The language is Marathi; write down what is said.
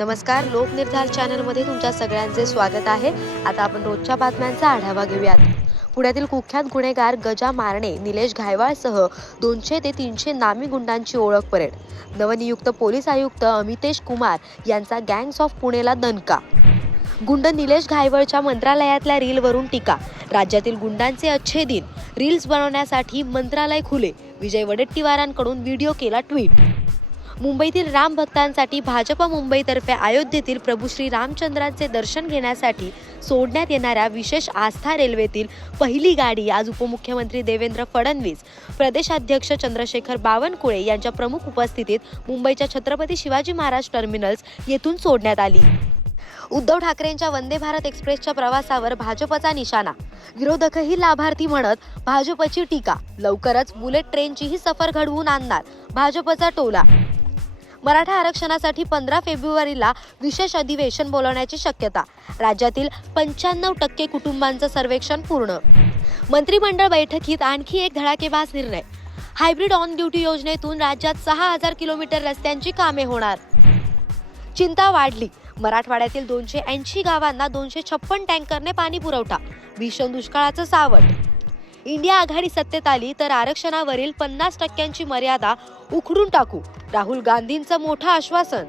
नमस्कार लोकनिर्धार चॅनलमध्ये तुमच्या सगळ्यांचे स्वागत आहे. आता आपण रोजच्या बातम्यांचा आढावा घेऊयात. पुण्यातील कुख्यात गुन्हेगार गजा मारणे निलेश घायवाळसह दोनशे ते तीनशे नामी गुंडांची ओळख परेड. नवनियुक्त पोलीस आयुक्त अमितेश कुमार यांचा गँग्स ऑफ पुणेला दणका. गुंड निलेश घायवळच्या मंत्रालयातल्या रीलवरून टीका. राज्यातील गुंडांचे अच्छे दिन. रील्स बनवण्यासाठी मंत्रालय खुले. विजय वडेट्टीवारांकडून व्हिडिओ केला ट्विट. मुंबईतील राम भक्तांसाठी भाजप मुंबईतर्फे अयोध्येतील प्रभू श्री रामचंद्रांचे दर्शन घेण्यासाठी सोडण्यात येणाऱ्या विशेष आस्था रेल्वेतील पहिली गाडी आज उपमुख्यमंत्री देवेंद्र फडणवीस प्रदेशाध्यक्ष चंद्रशेखर बावनकुळे यांच्या प्रमुख उपस्थितीत मुंबईच्या छत्रपती शिवाजी महाराज टर्मिनल्स येथून सोडण्यात आली. उद्धव ठाकरेंच्या वंदे भारत एक्सप्रेसच्या प्रवासावर भाजपचा निशाणा. विरोधकही लाभार्थी म्हणत भाजपची टीका. लवकरच बुलेट ट्रेनचीही सफर घडवून आणणार. भाजपचा टोला मराठा आरक्षणासाठी पंधरा फेब्रुवारीला विशेष अधिवेशन बोलवण्याची शक्यता. राज्यातील पंच्याण्णव टक्के कुटुंबांचं सर्वेक्षण पूर्ण. मंत्रिमंडळ बैठकीत आणखी एक धडाकेबाज निर्णय. हायब्रिड ऑन ड्युटी योजनेतून राज्यात सहा हजार किलोमीटर रस्त्यांची कामे होणार. चिंता वाढली. मराठवाड्यातील दोनशे ऐंशी गावांना दोनशे छप्पन टँकरने पाणी पुरवठा भीषण दुष्काळाचं सावट. इंडिया आघाडी सत्तेत आली तर आरक्षणावरील पन्नास टक्क्यांची मर्यादा उखडून टाकू. राहुल गांधींचं मोठं आश्वासन.